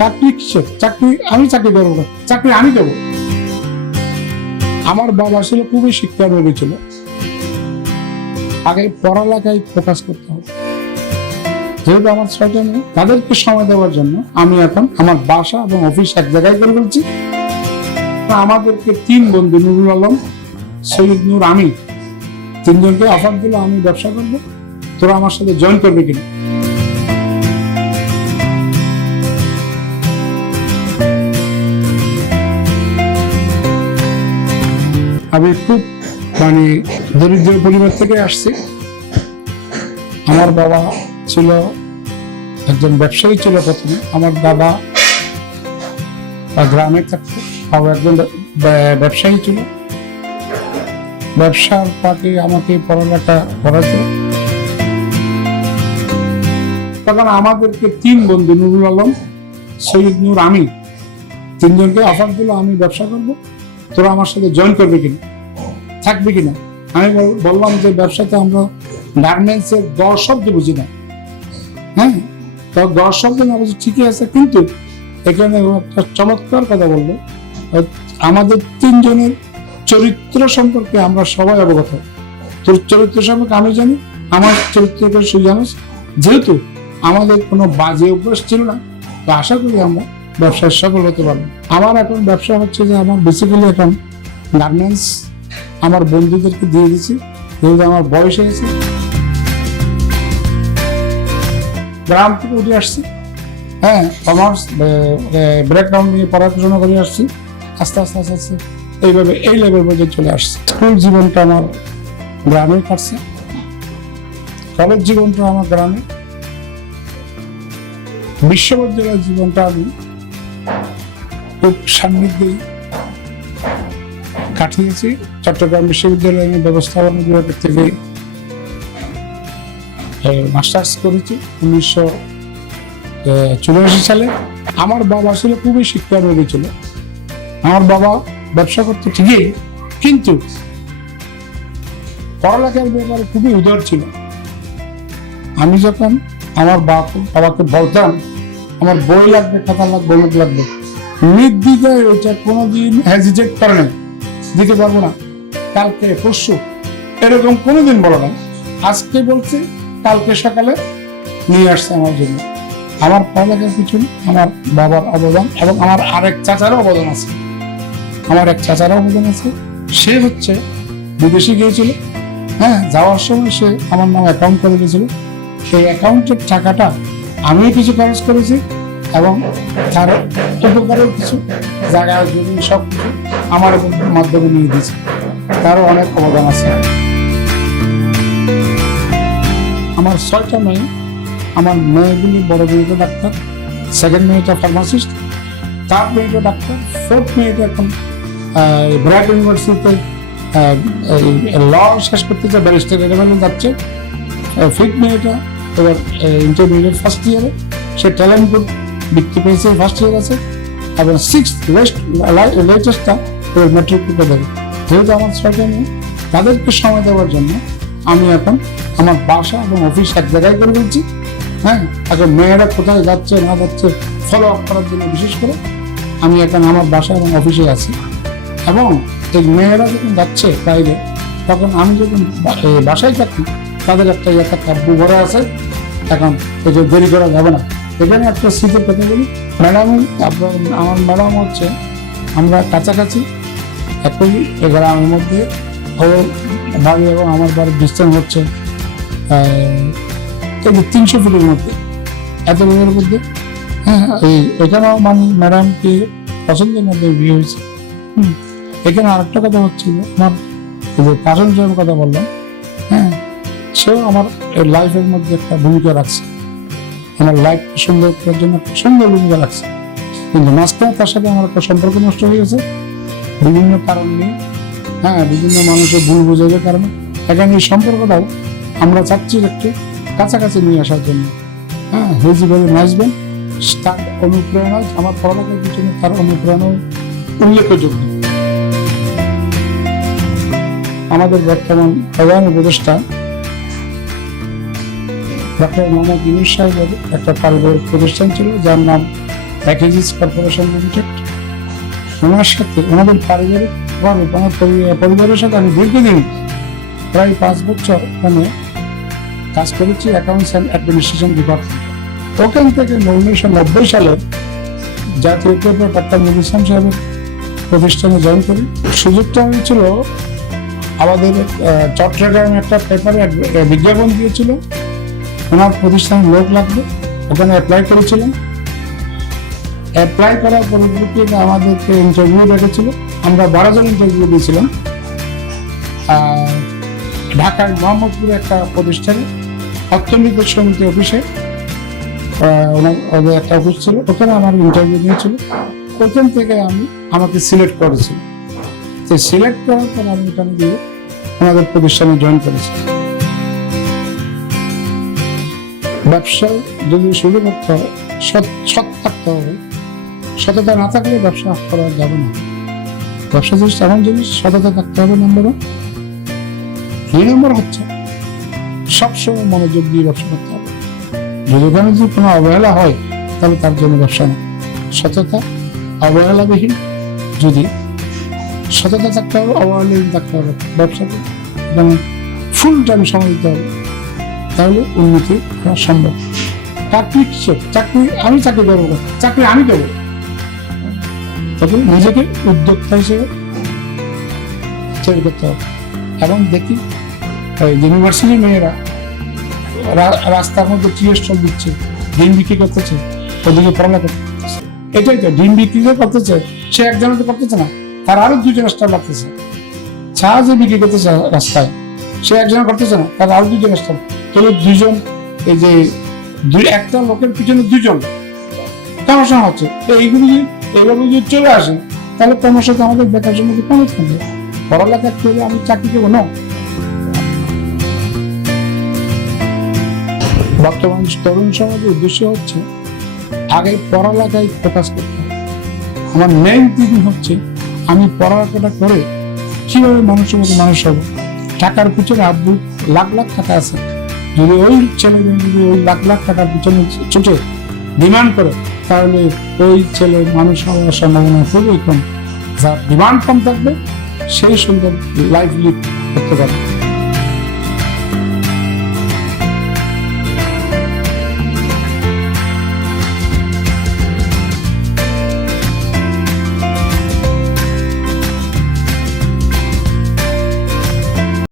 চাকরি কিসের? চাকরি আমি চাকরি করব না। চাকরি আমি দেবো। আমার বাবা ছিল খুবই শিক্ষানবী ছিল। আগে পড়ালেখায় ফোকাস করতে হবে। যেহেতু আমার মেয়ে তাদেরকে সময় দেওয়ার জন্য আমি এখন আমার বাসা এবং অফিস এক জায়গায় করে ফেলছি। আমাদেরকে তিন বন্ধু, নুরুল আলম, সৈয়দ নূর আমি তিনজনকে অফার দিল, আমি ব্যবসা করব। তোরা আমার সাথে জয়েন করবে কিনা? আমি খুব মানে দরিদ্র পরিবার থেকে আসছি। আমার বাবা ছিল একজন ব্যবসায়ী ছিল প্রথমে। আমার বাবা গ্রামে থাকতো বাবা একজন ব্যবসায়ী ছিল। ব্যবসার পাকে আমাকে পড়ালেখা করাতো। তখন আমাদেরকে তিন বন্ধু নুরুল আলম, সৈয়দ নূর আমি তিনজনকে অফার দিল, আমি ব্যবসা করব। তোরা আমার সাথে জয়েন করবে কিনা? থাকবে কিনা? আমি বললাম যে ব্যবসাতে আমরা গার্মেন্টস এর দশ শব্দ বুঝি না। হ্যাঁ? তো দশ শব্দ না বুঝি ঠিকই আছে, কিন্তু এখানে একটা চমৎকার কথা বলল। আমাদের তিনজনের চরিত্র সম্পর্কে আমরা সবাই অবগত। তোর চরিত্র সম্পর্কে আমি জানি, আমার চরিত্রকে সে জানিস। যেহেতু আমাদের কোনো বাজে অভ্যাস ছিল না, তো আশা করি আমরা ব্যবসায় সফল হতে পারব আমার এখন ব্যবসা হচ্ছে যে আমার বেসিক্যালি এখন গার্মেন্টস আমার বন্ধুদেরকে দিয়ে দিচ্ছি যেহেতু আমার বয়স হয়েছে। গ্রাম থেকে উঠে আসছি। হ্যাঁ কমার্স ব্যাকগ্রাউন্ড নিয়ে পড়াশোনা করে আসছি। আস্তে আস্তে আস্তে আস্তে এইভাবে এই লেভেল পর্যন্ত চলে আসছে। স্কুল জীবনটা আমার গ্রামে কাটছে। কলেজ জীবনটা আমার গ্রামে। বিশ্ববিদ্যালয়ের জীবনটা আমি খুব সান্নিধ্যেই কাটিয়েছি। চট্টগ্রাম বিশ্ববিদ্যালয়ে আমি ব্যবস্থাপনা থেকে মাস্টার্স করেছি উনিশশো চুরাশি সালে। আমার বাবা ছিল খুবই শিক্ষানবী ছিল। আমার বাবা ব্যবসা করতে ঠিকই, কিন্তু পড়ালেখার ব্যাপারে খুবই উদার ছিল। আমি যখন আমার বাবা বাবাকে বলতাম, আমার বই লাগবে, খাতা লাগবে অমুক লাগবে। নির্দ্বিধায় ওইটা কোনোদিন হেজিটেট করে নাই। দিতে পারব না। কালকে, পরশু, এরকম কোনোদিন বলো না আজকে বলছে, কালকে সকালে নিয়ে আসছে আমার জন্য। আমার পড়ালেখার পিছনে আমার বাবার অবদান এবং আমার আরেক চাচারও অবদান আছে। আমার এক চাচারও অবদান আছে। সে হচ্ছে বিদেশে গিয়েছিল। হ্যাঁ যাওয়ার সময় সে আমার নাম অ্যাকাউন্ট করে দিয়েছিল। সেই অ্যাকাউন্টের টাকাটা আমিও কিছু খরচ করেছি। এবং তার উপকারেও কিছু জায়গায় জমি সব কিছু আমার মাধ্যমে নিয়ে দিয়েছে, তারও অনেক অবদান আছে। আমার ছয়টা মেয়ে আমার মেয়েগুলি বড় মেয়েটা ডাক্তার সেকেন্ড মেয়েটা ফার্মাসিস্ট থার্ড মেয়েটা ডাক্তার ফোর্থ মেয়েটা এখন ব্র্যাক ইউনিভার্সিটিতে ল শেষ করতেছে ব্যারিস্টার লেভেলে যাচ্ছে ফিফথ মেয়েটা, এবার ইন্টারমিডিয়েট ফার্স্ট ইয়ারে সে ট্যালেন্টফুল পেয়েছে ফার্স্ট ইয়ার আছে। এবং সিক্স লেটেস্টটা এবার মেট্রিক দেবে। যেহেতু আমার ছয়টা মেয়ে তাদেরকে সময় দেওয়ার জন্য আমি এখন আমার বাসা এবং অফিস এক জায়গায় করে ফেলছি হ্যাঁ এখন মেয়েরা কোথায় যাচ্ছে, না যাচ্ছে ফলো আপ করার জন্য বিশেষ করে আমি এখন আমার বাসা এবং অফিসে আছি। এবং এই মেয়েরা যখন যাচ্ছে বাইরে, তখন আমি যখন বাসায় থাকি, তাদের একটা একটা কাব্য ভরা আছে। এখন এটা দেরি করা যাবে না। এখানে একটা স্মৃতির কথা বলি ম্যাডাম আপনার, আমার ম্যাডাম হচ্ছে আমরা কাছাকাছি, একই গ্রামের মধ্যে, ও বাড়ি এবং আমার বাড়ির ডিস্টেন্স হচ্ছে তিনশো ফুটের মধ্যে, এত লোকের মধ্যে হ্যাঁ এই, এখানেও মানে ম্যাডামকে পছন্দের মধ্যে বিয়ে হয়েছে। এখানে আরেকটা কথা হচ্ছিল, আমার যে আমি কথা বললাম হ্যাঁ সেও আমার লাইফের মধ্যে একটা ভূমিকা রাখছে আমার লাইফ সুন্দর করার জন্য সুন্দর ভূমিকা রাখছে কিন্তু মাঝখানে তার সাথে আমার একটা সম্পর্ক নষ্ট হয়ে গেছে। বিভিন্ন কারণ নিয়ে হ্যাঁ বিভিন্ন মানুষের ভুল বোঝার কারণে। এখানে এই সম্পর্কটাও আমরা চাচ্ছি একটু কাছাকাছি নিয়ে আসার জন্য। হ্যাঁ হেজি বলে নাচবেন তার অনুপ্রেরণা, আমার পড়ালেখার পিছনে তার অনুপ্রেরণা উল্লেখযোগ্য। আমাদের বর্তমান প্রধান উপদেষ্টা ডক্টর মোহাম্মদ ইউনুস সাহেবের একটা পারিবারিক প্রতিষ্ঠান ছিল, যার নাম প্যাকেজিস কর্পোরেশন লিমিটেড ওনার সাথে, ওনাদের পারিবারিক ভাবে ওনার পরি- পরিবারের সাথে আমি দীর্ঘদিন, প্রায় পাঁচ বছর ওখানে কাজ করেছি অ্যাকাউন্টস অ্যান্ড অ্যাডমিনিস্ট্রেশন ডিপার্টমেন্ট ওখান থেকে উনিশশো নব্বই সালে জাতীয় পেপার ডাক্তার মুদিসাম সাহেবের প্রতিষ্ঠানে জয়েন করি। সুযোগটা হয়েছিল, আমাদের চট্টগ্রামে একটা পেপারে বিজ্ঞাপন দিয়েছিল। ওনার প্রতিষ্ঠানে লোক লাগবে ওখানে অ্যাপ্লাই করেছিলাম অ্যাপ্লাই করার পরিপ্রেক্ষিতে আমাদেরকে ইন্টারভিউ ডেকেছিল আমরা বারো জন ইন্টারভিউ দিয়েছিলাম। ঢাকার মোহাম্মদপুরে একটা প্রতিষ্ঠানে অর্থনৈতিক সমিতি অফিসে ওদের একটা অফিস ছিল। ওখানে আমার ইন্টারভিউ নিয়েছিল প্রথম থেকে আমি আমাকে সিলেক্ট করেছিল। তো সিলেক্ট করার পর আমি এখানে গিয়ে আমাদের প্রতিষ্ঠানে জয়েন করেছি। ব্যবসা যদি শুরু করতে হয়, সৎ সৎ থাকতে হবে। সততা না থাকলে ব্যবসা করা যাবে না। ব্যবসা জিনিস এমন জিনিস, সততা থাকতে হবে নম্বর দুই নম্বর হচ্ছে, সবসময় মনোযোগ দিয়ে ব্যবসা করতে হবে। যদি ওখানে যদি কোনো অবহেলা হয়, তাহলে তার জন্য ব্যবসা না। সততা অবহেলাবিহীন। যদি সততা থাকতে হবে, অবহেলাহীন থাকতে হবে ব্যবসাতে এবং ফুল টাইম সময় দিতে হবে। তাহলে উন্নতি করা সম্ভব। চাকরি কিসের? চাকরি আমি চাকরি করব। চাকরি আমি দেবো। তবে নিজেকে উদ্যোক্তা হিসেবে তৈরি করতে হবে। এবং দেখি ইউনিভার্সিটির মেয়েরা রাস্তার মধ্যে টি স্টল দিচ্ছে, ডিম বিক্রি করতেছে, ওদিকে পড়ালেখা করতেছে। এটাই তো, ডিম বিক্রি করতেছে, সে একজনের করতেছে না, তার আরও দুজন স্টল লাগতেছে চা যে বিক্রি করতেছে রাস্তায়, সে একজন করতেছে না, তার আরও দুজন স্টল তাহলে দুজন এই যে দুই, একটা লোকের পিছনে দুজন সমস্যা হচ্ছে। তো এইগুলো যদি, এইভাবে যদি চলে আসে, তাহলে ক্রমশ তো আমাদের বেকার সময় কমে থাকবে পড়ালেখা করে আমি চাকরি দেবো, না? বর্তমান তরুণ সমাজের উদ্দেশ্য হচ্ছে, আগে পড়ালেখায় ফোকাস করতে আমার মেইন থিং হচ্ছে, আমি পড়ালেখাটা করে কীভাবে মানুষের মতো মানুষ হব? টাকার পিছনে আব্বু লাখ লাখ টাকা আছে। যদি ওই ছেলে যদি ওই লাখ লাখ টাকার পিছনে ছুটে ডিমান্ড করে, তাহলে ওই ছেলে মানুষ হওয়ার সম্ভাবনা খুবই কম। যার ডিমান্ড কম থাকবে, সেই সুন্দর লাইফ লিড করতে পারবে।